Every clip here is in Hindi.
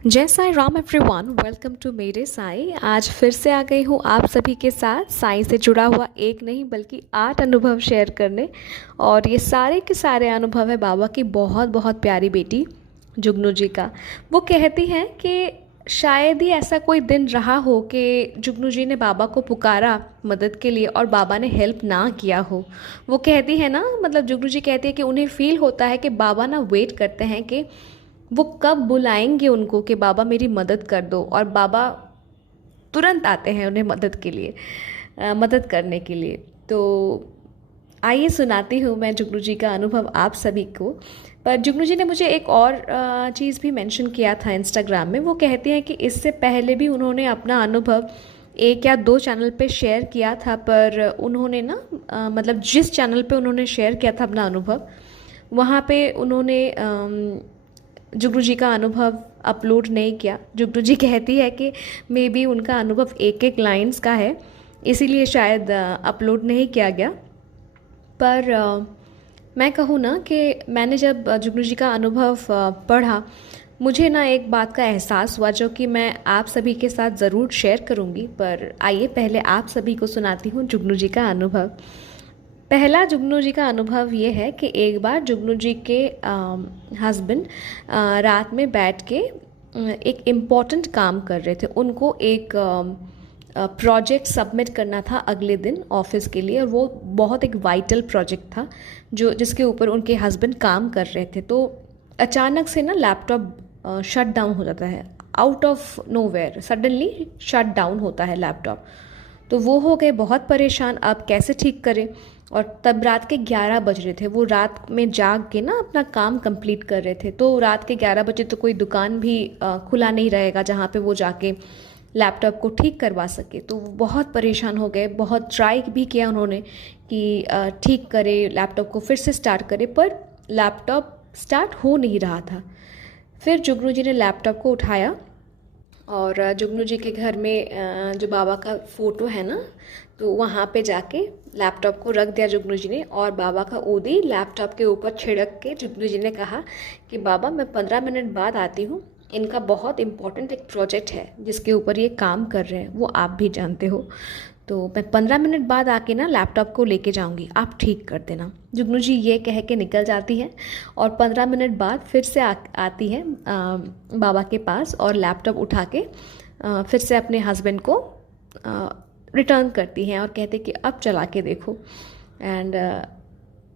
जय Sai Ram everyone, welcome to मेरे साई। आज फिर से आ गई हूँ आप सभी के साथ साई से जुड़ा हुआ एक नहीं बल्कि 8 अनुभव शेयर करने। और ये सारे के सारे अनुभव है बाबा की बहुत बहुत प्यारी बेटी जुगनू जी का। वो कहती हैं कि शायद ही ऐसा कोई दिन रहा हो कि जुगनू जी ने बाबा को पुकारा मदद के लिए और बाबा ने हेल्प ना किया हो। वो कहती है ना, मतलब जुगनू जी कहती है कि उन्हें फील होता है कि बाबा ना वेट करते हैं कि वो कब बुलाएंगे उनको कि बाबा मेरी मदद कर दो, और बाबा तुरंत आते हैं उन्हें मदद के लिए, मदद करने के लिए। तो आइए सुनाती हूँ मैं जुगनू जी का अनुभव आप सभी को। पर जुगनू जी ने मुझे एक और चीज़ भी मेंशन किया था इंस्टाग्राम में। वो कहती हैं कि इससे पहले भी उन्होंने अपना अनुभव एक या दो चैनल पे शेयर किया था, पर उन्होंने ना मतलब जिस चैनल पे उन्होंने शेयर किया था अपना अनुभव, वहाँ पे उन्होंने जुगनू जी का अनुभव अपलोड नहीं किया। जुगनू जी कहती है कि मे बी उनका अनुभव एक एक लाइंस का है, इसीलिए शायद अपलोड नहीं किया गया। पर मैं कहूँ ना कि मैंने जब जुगनू जी का अनुभव पढ़ा, मुझे ना एक बात का एहसास हुआ जो कि मैं आप सभी के साथ ज़रूर शेयर करूँगी। पर आइए पहले आप सभी को सुनाती हूँ जुगनू जी का अनुभव। पहला जुगनू जी का अनुभव ये है कि एक बार जुगनू जी के हस्बैंड रात में बैठ के एक इम्पॉर्टेंट काम कर रहे थे। उनको एक प्रोजेक्ट सबमिट करना था अगले दिन ऑफिस के लिए, और वो बहुत एक वाइटल प्रोजेक्ट था जो जिसके ऊपर उनके हस्बैंड काम कर रहे थे। तो अचानक से ना लैपटॉप शट डाउन हो जाता है, out of nowhere suddenly shut down होता है लैपटॉप। तो वो हो गए बहुत परेशान, अब कैसे ठीक करें। और तब रात के 11 बज रहे थे, वो रात में जाग के ना अपना काम कंप्लीट कर रहे थे। तो रात के 11 बजे तो कोई दुकान भी खुला नहीं रहेगा जहाँ पे वो जाके लैपटॉप को ठीक करवा सके। तो वो बहुत परेशान हो गए, बहुत ट्राई भी किया उन्होंने कि ठीक करे, लैपटॉप को फिर से स्टार्ट करे, पर लैपटॉप स्टार्ट हो नहीं रहा था। फिर जुगनू जी ने लैपटॉप को उठाया और जुगनू जी के घर में जो बाबा का फ़ोटो है ना, तो वहाँ पे जाके लैपटॉप को रख दिया जुगनू जी ने, और बाबा का ऊदी लैपटॉप के ऊपर छिड़क के जुगनू जी ने कहा कि बाबा मैं 15 मिनट बाद आती हूँ, इनका बहुत इम्पोर्टेंट एक प्रोजेक्ट है जिसके ऊपर ये काम कर रहे हैं, वो आप भी जानते हो। तो मैं 15 मिनट बाद आके ना लैपटॉप को लेके जाऊंगी, आप ठीक कर देना। जुगनू जी ये कह के निकल जाती हैं, और 15 मिनट बाद फिर से आती है बाबा के पास, और लैपटॉप उठा के फिर से अपने हस्बैंड को रिटर्न करती हैं और कहते कि अब चला के देखो। एंड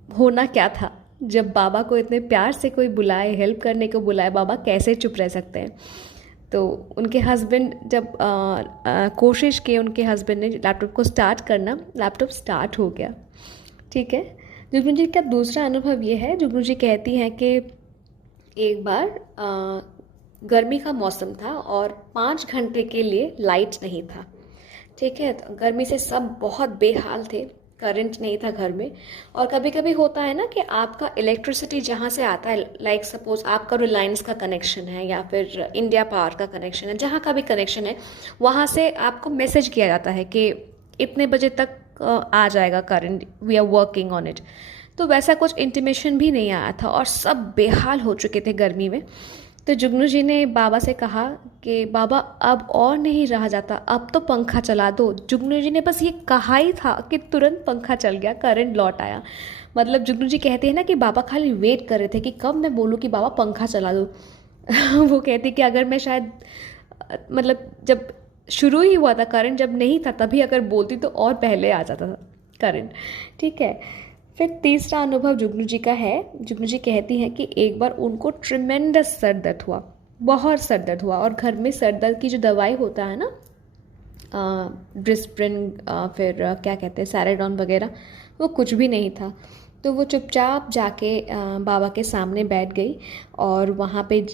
होना क्या था, जब बाबा को इतने प्यार से कोई बुलाए, हेल्प करने को बुलाए, बाबा कैसे चुप रह सकते हैं। तो उनके हस्बैंड जब कोशिश की उनके हस्बैंड ने लैपटॉप को स्टार्ट करना, लैपटॉप स्टार्ट हो गया। ठीक है। जुगनू जी का दूसरा अनुभव ये है, जुगनू जी कहती हैं कि एक बार गर्मी का मौसम था और 5 घंटे के लिए लाइट नहीं था। ठीक है। तो गर्मी से सब बहुत बेहाल थे, करंट नहीं था घर में। और कभी कभी होता है ना कि आपका इलेक्ट्रिसिटी जहाँ से आता है, लाइक सपोज आपका रिलायंस का कनेक्शन है या फिर इंडिया पावर का कनेक्शन है, जहाँ का भी कनेक्शन है, वहाँ से आपको मैसेज किया जाता है कि इतने बजे तक आ जाएगा current, we are working on it. तो वैसा कुछ इंटीमेशन भी नहीं आया था और सब बेहाल हो चुके थे गर्मी में। तो जुगनू जी ने बाबा से कहा कि बाबा अब और नहीं रहा जाता, अब तो पंखा चला दो। जुगनू जी ने बस ये कहा ही था कि तुरंत पंखा चल गया, करंट लौट आया। मतलब जुगनू जी कहते हैं ना कि बाबा खाली वेट कर रहे थे कि कब मैं बोलूँ कि बाबा पंखा चला दो। वो कहती कि अगर मैं शायद मतलब जब शुरू ही हुआ था करंट, जब नहीं था तभी अगर बोलती तो और पहले आ जाता था करंट। ठीक है। फिर तीसरा अनुभव जुगनू जी का है। जुगनू जी कहती हैं कि एक बार उनको ट्रिमेंडस सर दर्द हुआ, बहुत सर दर्द हुआ, और घर में सर दर्द की जो दवाई होता है ना, ब्रिस्प्रिन, फिर क्या कहते हैं, सैराडॉन वगैरह, वो कुछ भी नहीं था। तो वो चुपचाप जाके बाबा के सामने बैठ गई और वहाँ पे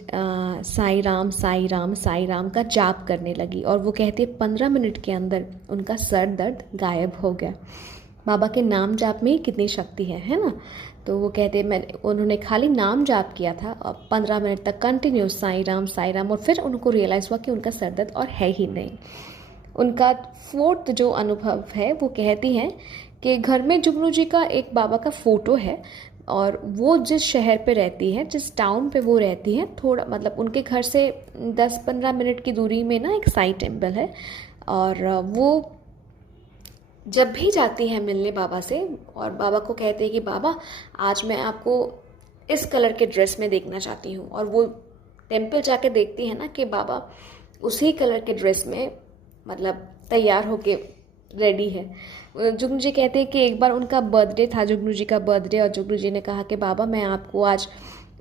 साई राम साई राम साई राम का जाप करने लगी। और वो कहती है 15 मिनट के अंदर उनका सर दर्द गायब हो गया। बाबा के नाम जाप में ही कितनी शक्ति है ना। तो वो कहते मैं उन्होंने खाली नाम जाप किया था और 15 मिनट तक कंटिन्यूस साई राम, और फिर उनको रियलाइज़ हुआ कि उनका सर दर्द और है ही नहीं। उनका फोर्थ जो अनुभव है, वो कहती हैं कि घर में जुगनू जी का एक बाबा का फ़ोटो है, और वो जिस शहर पे रहती है, जिस टाउन पे वो रहती है, थोड़ा मतलब उनके घर से 10-15 मिनट की दूरी में ना एक साईं टेम्पल है। और वो जब भी जाती हैं मिलने बाबा से और बाबा को कहते हैं कि बाबा आज मैं आपको इस कलर के ड्रेस में देखना चाहती हूँ, और वो टेम्पल जाके देखती है ना कि बाबा उसी कलर के ड्रेस में मतलब तैयार होके रेडी है। जुगनू जी कहते हैं कि एक बार उनका बर्थडे था, जुगनू जी का बर्थडे, और जुगनू जी ने कहा कि बाबा मैं आपको आज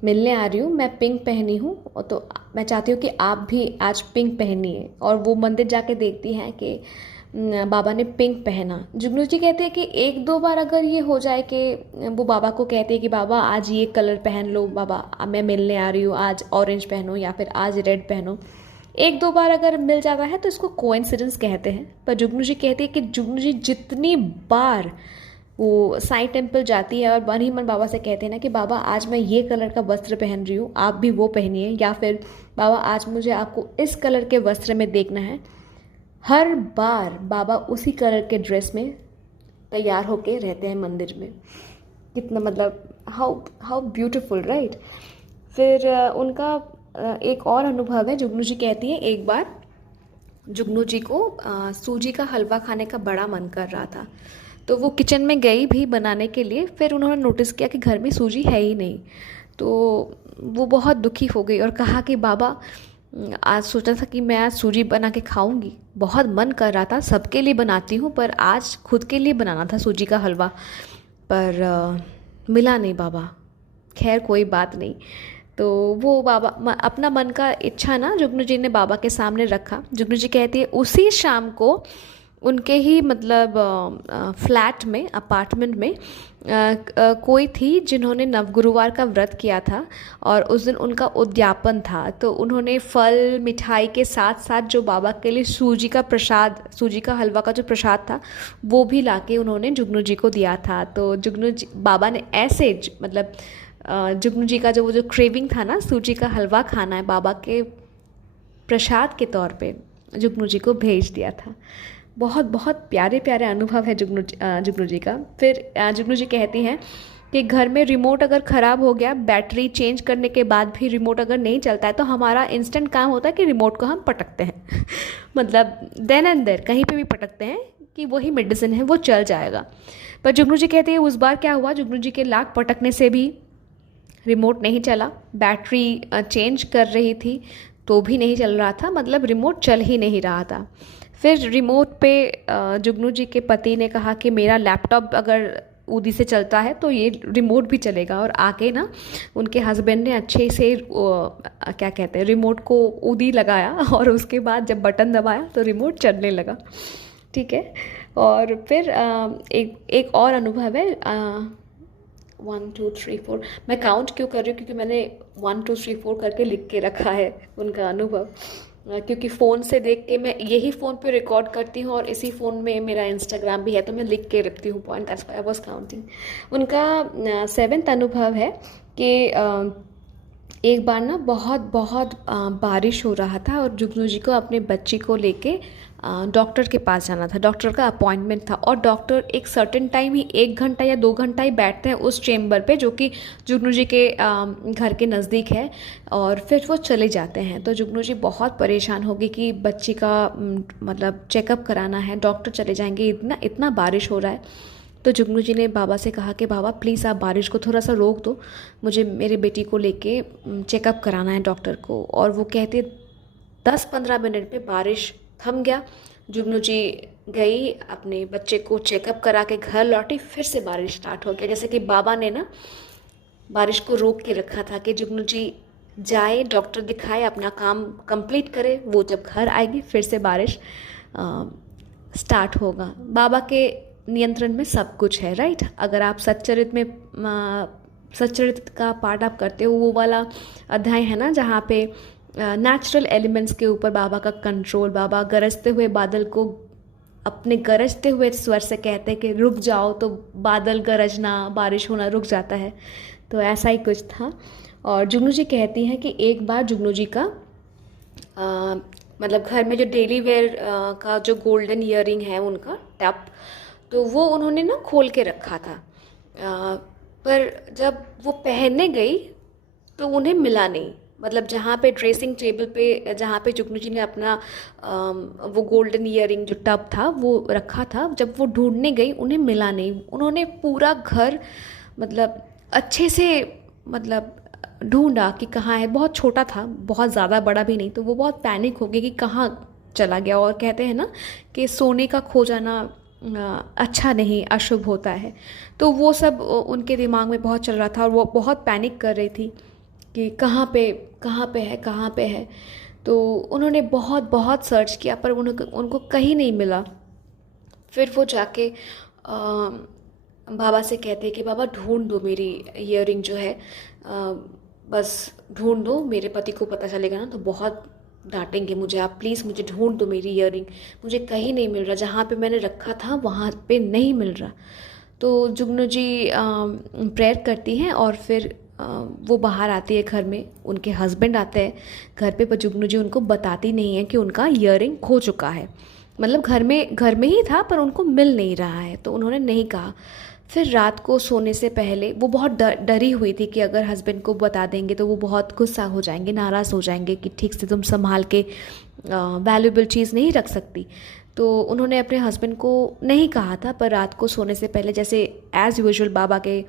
मिलने आ रही हूँ, मैं पिंक पहनी हूँ, और तो मैं चाहती हूँ कि आप भी आज पिंक पहनिए। और वो मंदिर जाके देखती हैं कि बाबा ने पिंक पहना। जुगनू जी कहते हैं कि एक दो बार अगर ये हो जाए कि वो बाबा को कहते हैं कि बाबा आज ये कलर पहन लो, बाबा मैं मिलने आ रही हूँ, आज ऑरेंज पहनो या फिर आज रेड पहनो, एक दो बार अगर मिल जाता है तो इसको कोइंसिडेंस कहते हैं। पर जुगनू जी कहती है कि जुगनू जी जितनी बार वो साईं टेम्पल जाती है और मन ही मन बाबा से कहते हैं ना कि बाबा आज मैं ये कलर का वस्त्र पहन रही हूँ, आप भी वो पहनिए, या फिर बाबा आज मुझे आपको इस कलर के वस्त्र में देखना है, हर बार बाबा उसी कलर के ड्रेस में तैयार होके रहते हैं मंदिर में। कितना मतलब हाउ हाउ ब्यूटीफुल, राइट। फिर उनका एक और अनुभव है। जुगनू जी कहती हैं एक बार जुगनू जी को सूजी का हलवा खाने का बड़ा मन कर रहा था, तो वो किचन में गई भी बनाने के लिए। फिर उन्होंने नोटिस किया कि घर में सूजी है ही नहीं, तो वो बहुत दुखी हो गई और कहा कि बाबा आज सोचा था कि मैं आज सूजी बना के खाऊंगी, बहुत मन कर रहा था, सबके लिए बनाती हूँ पर आज खुद के लिए बनाना था सूजी का हलवा, पर मिला नहीं बाबा। खैर कोई बात नहीं। तो वो बाबा अपना मन का इच्छा ना जुगनू जी ने बाबा के सामने रखा। जुगनू जी कहती है उसी शाम को उनके ही मतलब फ्लैट में, अपार्टमेंट में कोई थी जिन्होंने नवगुरुवार का व्रत किया था और उस दिन उनका उद्यापन था। तो उन्होंने फल मिठाई के साथ साथ जो बाबा के लिए सूजी का प्रसाद, सूजी का हलवा का जो प्रसाद था, वो भी लाके उन्होंने जुगनू जी को दिया था। तो जुगनू जी बाबा ने ऐसे मतलब जुगनू जी का जो वो जो क्रेविंग था ना सूजी का हलवा खाना है, बाबा के प्रसाद के तौर पे जुगनू जी को भेज दिया था। बहुत बहुत प्यारे प्यारे अनुभव है जुगनू जी का। फिर जुगनू जी कहती हैं कि घर में रिमोट अगर ख़राब हो गया, बैटरी चेंज करने के बाद भी रिमोट अगर नहीं चलता है, तो हमारा इंस्टेंट काम होता है कि रिमोट को हम पटकते हैं मतलब देन एंड देयर कहीं पे भी पटकते हैं कि वही मेडिसिन है, वो चल जाएगा। पर जुगनू जी कहती है उस बार क्या हुआ, जुगनू जी के लाख पटकने से भी रिमोट नहीं चला, बैटरी चेंज कर रही थी तो भी नहीं चल रहा था, मतलब रिमोट चल ही नहीं रहा था। फिर रिमोट पे जुगनू जी के पति ने कहा कि मेरा लैपटॉप अगर ऊदी से चलता है तो ये रिमोट भी चलेगा, और आके ना उनके हस्बैंड ने अच्छे से क्या कहते हैं रिमोट को ऊदी लगाया और उसके बाद जब बटन दबाया तो रिमोट चलने लगा। ठीक है। और फिर एक और अनुभव है 1 2 3 4, मैं काउंट क्यों कर रही हूँ क्योंकि मैंने 1 2 3 4 करके लिख के रखा है उनका अनुभव, क्योंकि फ़ोन से देख के मैं यही फ़ोन पे रिकॉर्ड करती हूँ और इसी फ़ोन में मेरा इंस्टाग्राम भी है, तो मैं लिख के रखती हूँ point, that's why I was counting. उनका 7th अनुभव है कि एक बार ना बहुत बहुत बारिश हो रहा था और जुगनू जी को अपने बच्ची को लेके डॉक्टर के पास जाना था, डॉक्टर का अपॉइंटमेंट था, और डॉक्टर एक सर्टेन टाइम ही 1 घंटा या 2 घंटा ही बैठते हैं उस चेम्बर पे जो कि जुगनू जी के घर के नज़दीक है, और फिर वो चले जाते हैं। तो जुगनू जी बहुत परेशान होगी कि बच्ची का मतलब चेकअप कराना है, डॉक्टर चले जाएंगे, इतना इतना बारिश हो रहा है। तो जुगनू जी ने बाबा से कहा कि बाबा प्लीज़ आप बारिश को थोड़ा सा रोक दो, मुझे मेरे बेटी को लेके चेकअप कराना है डॉक्टर को। और वो कहते 10-15 मिनट में बारिश थम गया। जुगनू जी गई, अपने बच्चे को चेकअप करा के घर लौटी, फिर से बारिश स्टार्ट हो गया। जैसे कि बाबा ने ना बारिश को रोक के रखा था कि जुगनू जी जाए, डॉक्टर दिखाए, अपना काम कंप्लीट करे, वो जब घर आएगी फिर से बारिश स्टार्ट होगा। बाबा के नियंत्रण में सब कुछ है, राइट। अगर आप सच्चरित में सच्चरित का पाठ आप करते हो, वो वाला अध्याय है ना जहाँ पे नेचुरल एलिमेंट्स के ऊपर बाबा का कंट्रोल, बाबा गरजते हुए बादल को अपने गरजते हुए स्वर से कहते हैं कि रुक जाओ, तो बादल गरजना, बारिश होना रुक जाता है। तो ऐसा ही कुछ था। और जुगनू जी कहती हैं कि एक बार जुगनू जी का मतलब घर में जो डेली वेयर का जो गोल्डन ईयरिंग है उनका टप, तो वो उन्होंने ना खोल के रखा था। पर जब वो पहनने गई तो उन्हें मिला नहीं। मतलब जहाँ पे ड्रेसिंग टेबल पे जहाँ पे जुगनू जी ने अपना वो गोल्डन ईयरिंग जो टब था वो रखा था, जब वो ढूंढने गई उन्हें मिला नहीं। उन्होंने पूरा घर मतलब अच्छे से मतलब ढूंढा कि कहाँ है। बहुत छोटा था, बहुत ज़्यादा बड़ा भी नहीं, तो वो बहुत पैनिक हो गई कि कहाँ चला गया। और कहते हैं ना कि सोने का खो जाना अच्छा नहीं, अशुभ होता है। तो वो सब उनके दिमाग में बहुत चल रहा था और वो बहुत पैनिक कर रही थी कि कहाँ पे है, कहाँ पे है। तो उन्होंने बहुत बहुत सर्च किया पर उनको उनको कहीं नहीं मिला। फिर वो जाके बाबा से कहते हैं कि बाबा ढूंढ दो मेरी ईयरिंग जो है, बस ढूंढ दो, मेरे पति को पता चलेगा ना तो बहुत डांटेंगे मुझे, आप प्लीज़ मुझे ढूंढ दो मेरी ईयरिंग, मुझे कहीं नहीं मिल रहा, जहाँ पे मैंने रखा था वहाँ पे नहीं मिल रहा। तो जुगनू जी प्रेयर करती हैं और फिर वो बाहर आती है घर में। उनके हस्बैंड आते हैं घर पे, पर जुगनू जी उनको बताती नहीं है कि उनका ईयरिंग खो चुका है। मतलब घर में ही था पर उनको मिल नहीं रहा है, तो उन्होंने नहीं कहा। फिर रात को सोने से पहले वो बहुत डरी हुई थी कि अगर हस्बैंड को बता देंगे तो वो बहुत गुस्सा हो जाएंगे, नाराज़ हो जाएंगे कि ठीक से तुम संभाल के वैल्यूएबल चीज़ नहीं रख सकती। तो उन्होंने अपने हस्बैंड को नहीं कहा था, पर रात को सोने से पहले जैसे एज़ यूजुअल बाबा के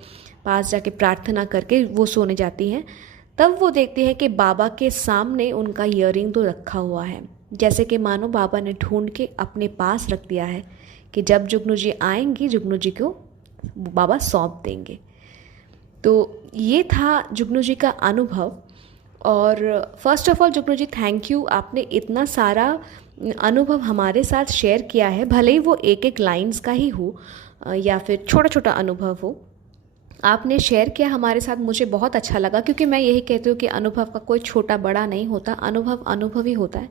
पास जाके प्रार्थना करके वो सोने जाती हैं। तब वो देखती हैं कि बाबा के सामने उनका ईयरिंग तो रखा हुआ है, जैसे कि मानो बाबा ने ढूंढ के अपने पास रख दिया है कि जब जुगनू जी आएंगी जुगनू जी को बाबा सौंप देंगे। तो ये था जुगनू जी का अनुभव। और first of all Jugnu ji thank you, आपने इतना सारा अनुभव हमारे साथ शेयर किया है, भले ही वो एक एक लाइंस का ही हो या फिर छोटा छोटा अनुभव हो, आपने शेयर किया हमारे साथ। मुझे बहुत अच्छा लगा, क्योंकि मैं यही कहती हूँ कि अनुभव का कोई छोटा बड़ा नहीं होता, अनुभव अनुभव ही होता है।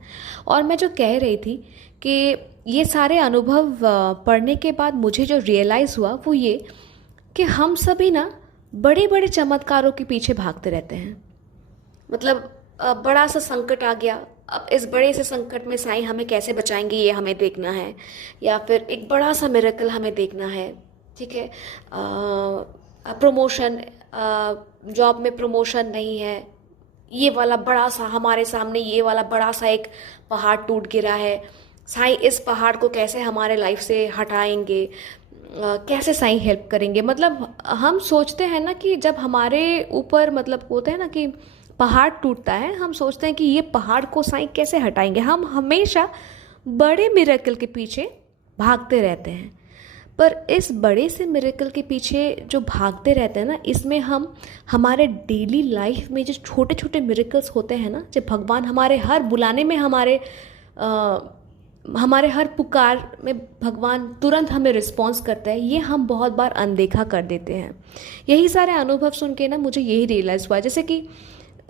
और मैं जो कह रही थी कि ये सारे अनुभव पढ़ने के बाद मुझे जो रियलाइज़ हुआ वो ये कि हम सभी ना बड़े बड़े चमत्कारों के पीछे भागते रहते हैं। मतलब बड़ा सा संकट आ गया, अब इस बड़े से संकट में साईं हमें कैसे बचाएंगे ये हमें देखना है, या फिर एक बड़ा सा मिरेकल हमें देखना है, ठीक है। प्रमोशन, जॉब में प्रमोशन नहीं है, ये वाला बड़ा सा हमारे सामने, ये वाला बड़ा सा एक पहाड़ टूट गिरा है, साईं इस पहाड़ को कैसे हमारे लाइफ से हटाएंगे, कैसे साईं हेल्प करेंगे। मतलब हम सोचते हैं ना कि जब हमारे ऊपर मतलब होता है ना कि पहाड़ टूटता है, हम सोचते हैं कि ये पहाड़ को साईं कैसे हटाएंगे। हम हमेशा बड़े मिरेकल के पीछे भागते रहते हैं, पर इस बड़े से मिरेकल के पीछे जो भागते रहते हैं ना, इसमें हम हमारे डेली लाइफ में जो छोटे छोटे मिरेकल्स होते हैं ना, जब भगवान हमारे हर बुलाने में हमारे हर पुकार में भगवान तुरंत हमें रिस्पॉन्स करता है, ये हम बहुत बार अनदेखा कर देते हैं। यही सारे अनुभव सुन के ना मुझे यही रियलाइज़ हुआ, जैसे कि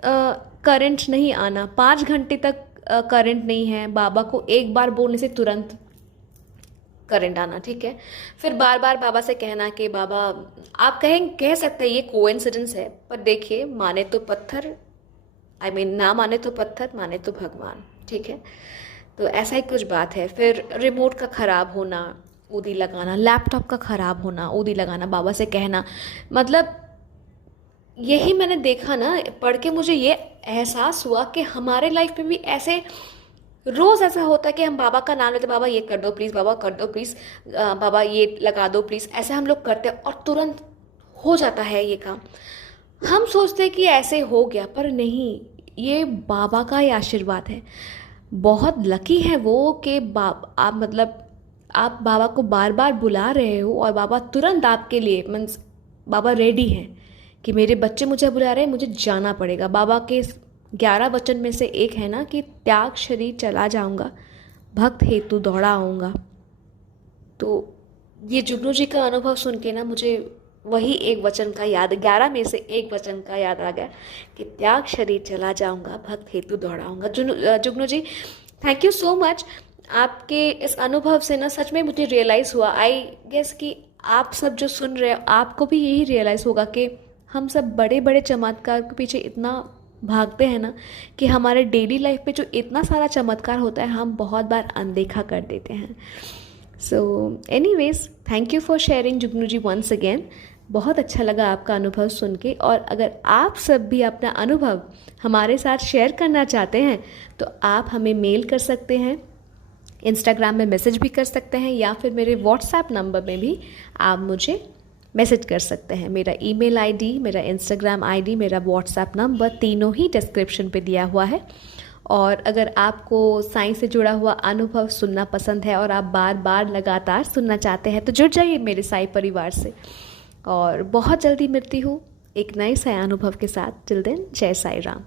करंट नहीं आना, 5 घंटे तक करंट नहीं है, बाबा को एक बार बोलने से तुरंत करंट आना, ठीक है। फिर बार बार बाबा से कहना कि बाबा, आप कह सकते हैं ये कोइंसिडेंस है, पर देखिए माने तो पत्थर, ना माने तो पत्थर, माने तो भगवान, ठीक है। तो ऐसा ही कुछ बात है। फिर रिमोट का ख़राब होना, ऊदी लगाना, लैपटॉप का ख़राब होना, ऊदी लगाना, बाबा से कहना। मतलब यही मैंने देखा ना, पढ़ के मुझे ये एहसास हुआ कि हमारे लाइफ में भी ऐसे रोज़ ऐसा होता है कि हम बाबा का नाम लेते, बाबा ये कर दो प्लीज़, बाबा कर दो प्लीज़, बाबा ये लगा दो प्लीज़, ऐसे हम लोग करते हैं और तुरंत हो जाता है ये काम। हम सोचते हैं कि ऐसे हो गया, पर नहीं, ये बाबा का ही आशीर्वाद है। बहुत लकी है वो कि आप मतलब आप बाबा को बार बार बुला रहे हो और बाबा तुरंत आपके लिए मीन्स बाबा रेडी हैं कि मेरे बच्चे मुझे बुला रहे हैं, मुझे जाना पड़ेगा। बाबा के 11 वचन में से एक है ना कि त्याग शरीर चला जाऊंगा, भक्त हेतु दौड़ा आऊँगा। तो ये जुगनू जी का अनुभव सुन के ना मुझे वही एक वचन का याद, 11 में से एक वचन का याद आ गया कि त्याग शरीर चला जाऊंगा, भक्त हेतु दौड़ाऊंगा। जुगनू जी थैंक यू सो मच। आपके इस अनुभव से ना सच में मुझे रियलाइज़ हुआ, आई गेस कि आप सब जो सुन रहे हो आपको भी यही रियलाइज़ होगा कि हम सब बड़े बड़े चमत्कार के पीछे इतना भागते हैं ना कि हमारे डेली लाइफ पे जो इतना सारा चमत्कार होता है हम बहुत बार अनदेखा कर देते हैं। So anyways, thank you for sharing, Jugnu ji, once again. बहुत अच्छा लगा आपका अनुभव सुन के। और अगर आप सब भी अपना अनुभव हमारे साथ शेयर करना चाहते हैं तो आप हमें मेल कर सकते हैं, इंस्टाग्राम में मैसेज भी कर सकते हैं, या फिर मेरे व्हाट्सएप नंबर में भी आप मुझे मैसेज कर सकते हैं। मेरा ईमेल आईडी, मेरा इंस्टाग्राम आईडी, मेरा व्हाट्सएप नंबर तीनों ही डिस्क्रिप्शन पे दिया हुआ है। और अगर आपको साइंस से जुड़ा हुआ अनुभव सुनना पसंद है और आप बार बार लगातार सुनना चाहते हैं तो जुड़ जाइए मेरे साई परिवार से। और बहुत जल्दी मिलती हूँ एक नए साई अनुभव के साथ। टिल देन, जय साई राम।